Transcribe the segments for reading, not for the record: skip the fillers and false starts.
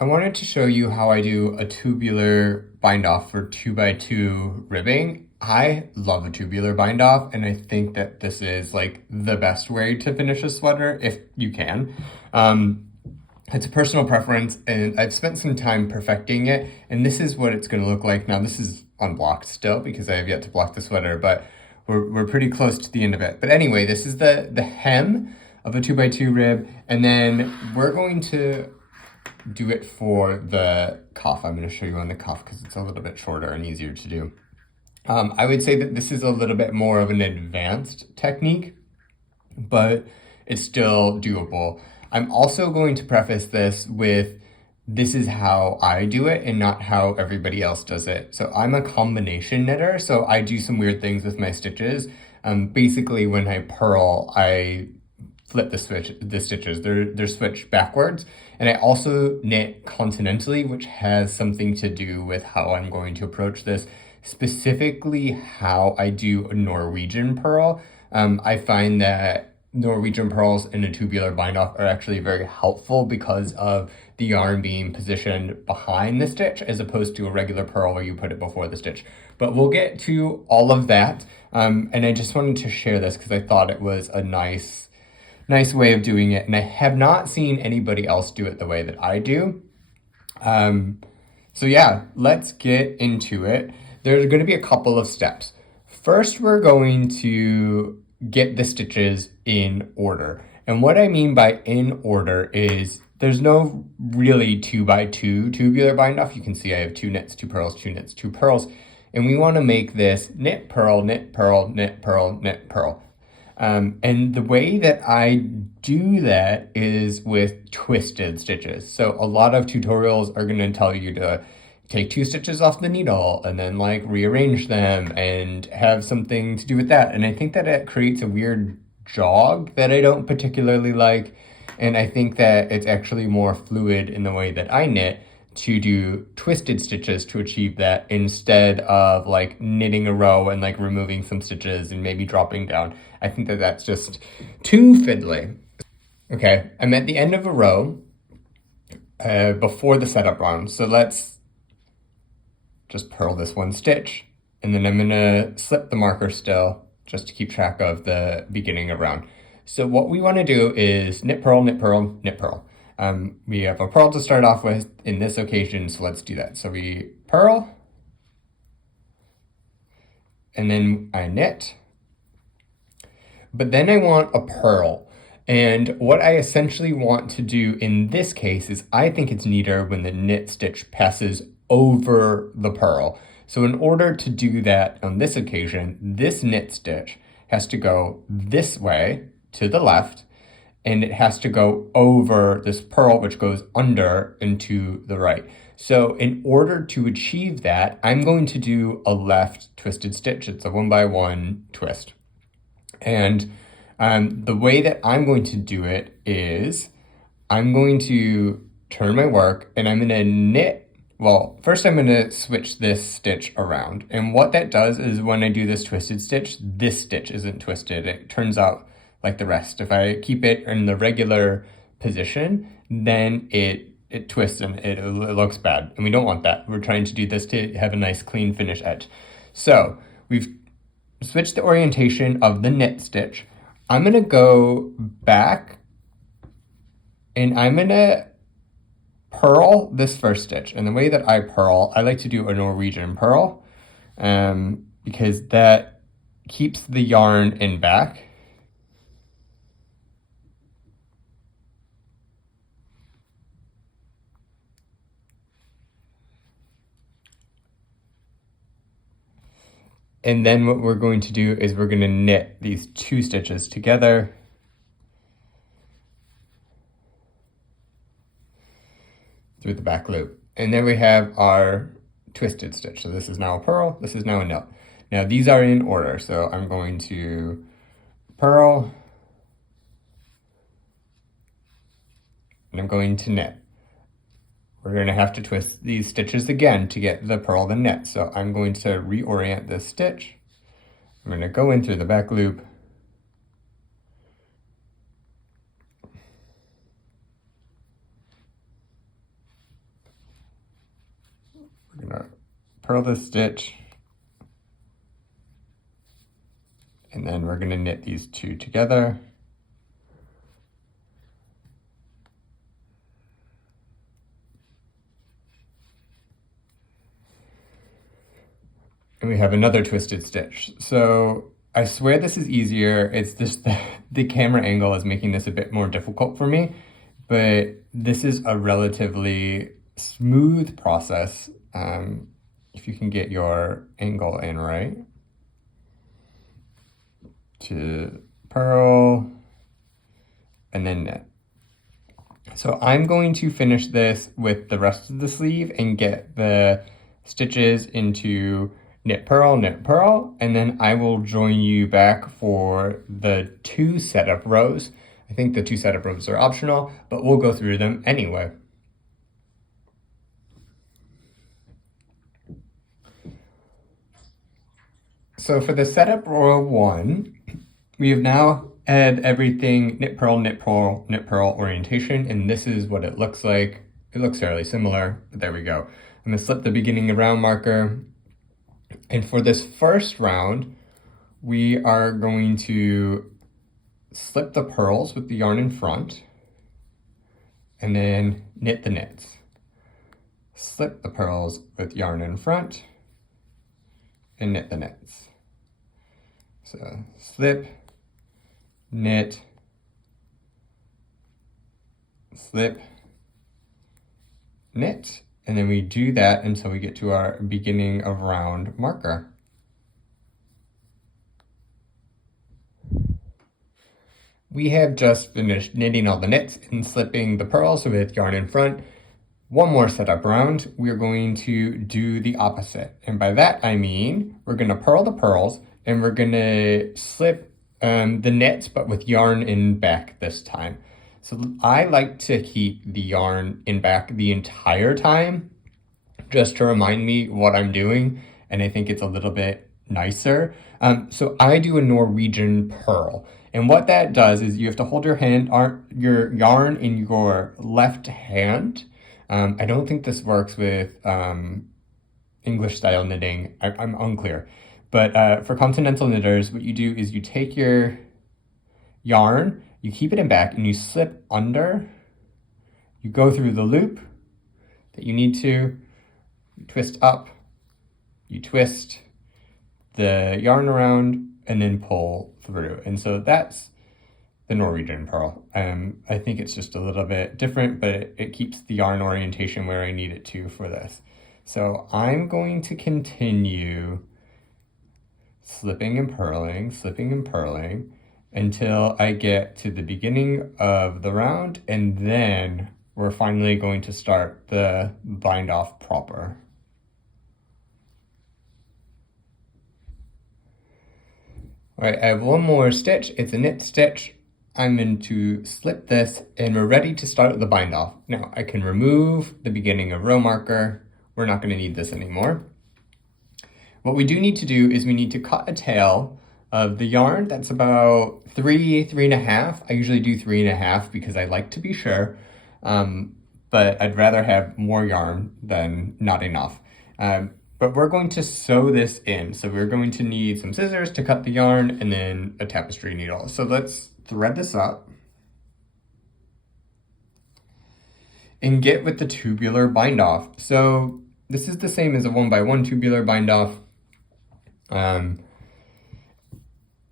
I wanted to show you how I do a tubular bind off for 2x2 ribbing. I love a tubular bind off, and I think that this is like the best way to finish a sweater if you can. It's a personal preference, and I've spent some time perfecting it, and this is what it's going to look like. Now, this is unblocked still because I have yet to block the sweater, but we're pretty close to the end of it. But anyway, this is the hem of a 2x2 rib, and then we're going to do it for the cuff. I'm going to show you on the cuff because it's a little bit shorter and easier to do. I would say that this is a little bit more of an advanced technique, but it's still doable. I'm also going to preface this with this is how I do it and not how everybody else does it. So I'm a combination knitter, so I do some weird things with my stitches. Basically, when I purl, I flip the stitches. They're switched backwards. And I also knit continentally, which has something to do with how I'm going to approach this, specifically how I do a Norwegian purl. I find that Norwegian purls in a tubular bind off are actually very helpful because of the yarn being positioned behind the stitch as opposed to a regular purl where you put it before the stitch. But we'll get to all of that. And I just wanted to share this because I thought it was a nice way of doing it, and I have not seen anybody else do it the way that I do. So yeah, let's get into it. There's going to be a couple of steps. First, we're going to get the stitches in order. And what I mean by in order is there's no really 2x2 tubular bind off. You can see I have 2 knits, 2 purls, 2 knits, 2 purls. And we want to make this knit, purl, knit, purl, knit, purl, knit, purl. And the way that I do that is with twisted stitches. So a lot of tutorials are going to tell you to take 2 stitches off the needle and then like rearrange them and have something to do with that. And I think that it creates a weird jog that I don't particularly like. And I think that it's actually more fluid in the way that I knit to do twisted stitches to achieve that instead of like knitting a row and like removing some stitches and maybe dropping down. I think that that's just too fiddly. Okay, I'm at the end of a row before the setup round. So let's just purl this 1 stitch, and then I'm gonna slip the marker still just to keep track of the beginning of round. So what we wanna do is knit, purl, knit, purl, knit, purl. We have a purl to start off with in this occasion, so let's do that. So we purl, and then I knit, but then I want a purl. And what I essentially want to do in this case is I think it's neater when the knit stitch passes over the purl. So in order to do that on this occasion, this knit stitch has to go this way to the left, and it has to go over this purl, which goes under and to the right. So in order to achieve that, I'm going to do a left twisted stitch. It's a 1x1 twist. And the way that I'm going to do it is I'm going to turn my work and I'm going to knit. Well, first I'm going to switch this stitch around. And what that does is when I do this twisted stitch, this stitch isn't twisted. It turns out like the rest. If I keep it in the regular position, then it twists and it looks bad. And we don't want that. We're trying to do this to have a nice clean finish edge. So we've switched the orientation of the knit stitch. I'm gonna go back and I'm gonna purl this first stitch. And the way that I purl, I like to do a Norwegian purl because that keeps the yarn in back. And then what we're going to do is we're going to knit these 2 stitches together. Through the back loop. And then we have our twisted stitch. So this is now a purl, this is now a knit. Now these are in order, so I'm going to purl, and I'm going to knit. We're going to have to twist these stitches again to get the purl and knit. So I'm going to reorient this stitch. I'm going to go in through the back loop, purl this stitch, and then we're going to knit these two together. And we have another twisted stitch. So I swear this is easier. It's just the camera angle is making this a bit more difficult for me, but this is a relatively smooth process if you can get your angle in right. To purl and then knit. So I'm going to finish this with the rest of the sleeve and get the stitches into knit, purl, and then I will join you back for the 2 setup rows. I think the 2 setup rows are optional, but we'll go through them anyway. So for the setup row 1, we have now had everything knit, purl, orientation, and this is what it looks like. It looks fairly similar, but there we go. I'm gonna slip the beginning of round marker. And for this first round, we are going to slip the purls with the yarn in front and then knit the knits. Slip the purls with yarn in front and knit the knits. So slip, knit, slip, knit. And then we do that until we get to our beginning of round marker. We have just finished knitting all the knits and slipping the purls with yarn in front. One more setup round, we're going to do the opposite. And by that I mean, we're gonna purl the purls and we're gonna slip the knits, but with yarn in back this time. So I like to keep the yarn in back the entire time, just to remind me what I'm doing, and I think it's a little bit nicer. So I do a Norwegian purl, and what that does is you have to hold your yarn in your left hand. I don't think this works with English style knitting. I'm unclear, but for continental knitters, what you do is you take your yarn, you keep it in back, and you slip under. You go through the loop that you need to, you twist up, you twist the yarn around, and then pull through. And so that's the Norwegian purl. I think it's just a little bit different, but it keeps the yarn orientation where I need it to for this. So I'm going to continue slipping and purling, until I get to the beginning of the round, and then we're finally going to start the bind off proper. All right, I have one more stitch. It's a knit stitch. I'm going to slip this and we're ready to start the bind off. Now I can remove the beginning of row marker. We're not going to need this anymore. What we do need to do is we need to cut a tail of the yarn that's about 3.5. I usually do 3.5 because I like to be sure, but I'd rather have more yarn than not enough. But we're going to sew this in. So we're going to need some scissors to cut the yarn and then a tapestry needle. So let's thread this up and get with the tubular bind off. So this is the same as a 1x1 tubular bind off.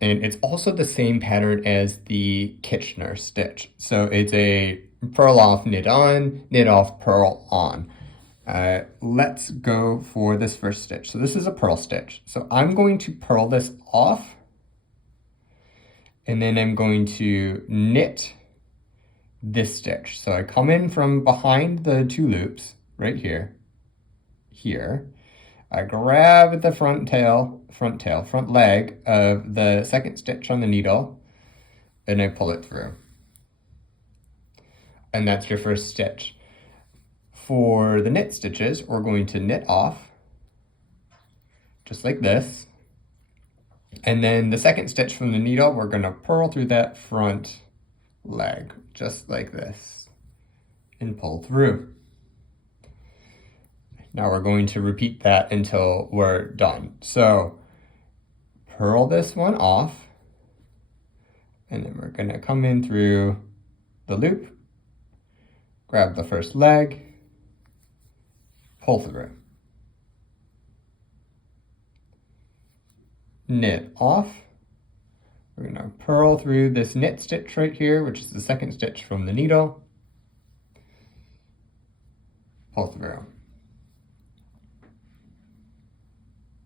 And it's also the same pattern as the Kitchener stitch. So it's a purl off, knit on, knit off, purl on. Let's go for this first stitch. So this is a purl stitch. So I'm going to purl this off, and then I'm going to knit this stitch. So I come in from behind the 2 loops right here. I grab the front leg of the second stitch on the needle, and I pull it through. And that's your first stitch. For the knit stitches, we're going to knit off, just like this. And then the second stitch from the needle, we're gonna purl through that front leg, just like this, and pull through. Now we're going to repeat that until we're done. So purl this one off, and then we're going to come in through the loop, grab the first leg, pull through, knit off. We're going to purl through this knit stitch right here, which is the second stitch from the needle, pull through,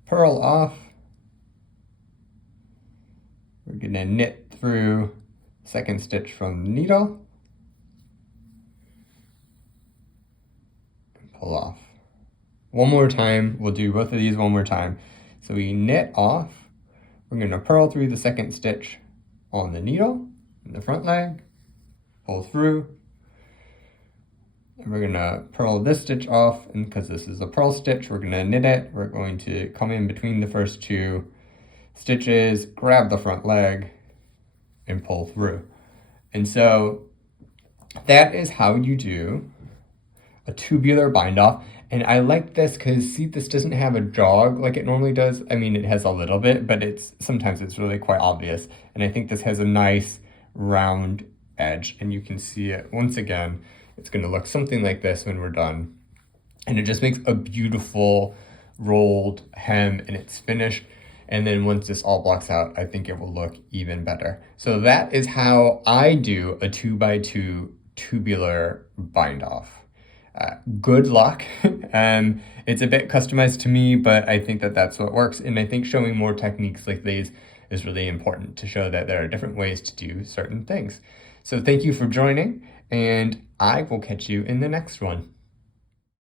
purl off. We're going to knit through second stitch from the needle, and pull off. One more time, we'll do both of these one more time. So we knit off, we're going to purl through the second stitch on the needle in the front leg, pull through, and we're going to purl this stitch off, and because this is a purl stitch, we're going to knit it. We're going to come in between the first two stitches, grab the front leg, and pull through. And so that is how you do a tubular bind off. And I like this because, see, this doesn't have a jog like it normally does. I mean, it has a little bit, but sometimes it's really quite obvious. And I think this has a nice round edge, and you can see it once again. It's going to look something like this when we're done. And it just makes a beautiful rolled hem, and it's finished. And then once this all blocks out, I think it will look even better. So that is how I do a 2x2 tubular bind off. Good luck. It's a bit customized to me, but I think that that's what works. And I think showing more techniques like these is really important to show that there are different ways to do certain things. So thank you for joining, and I will catch you in the next one.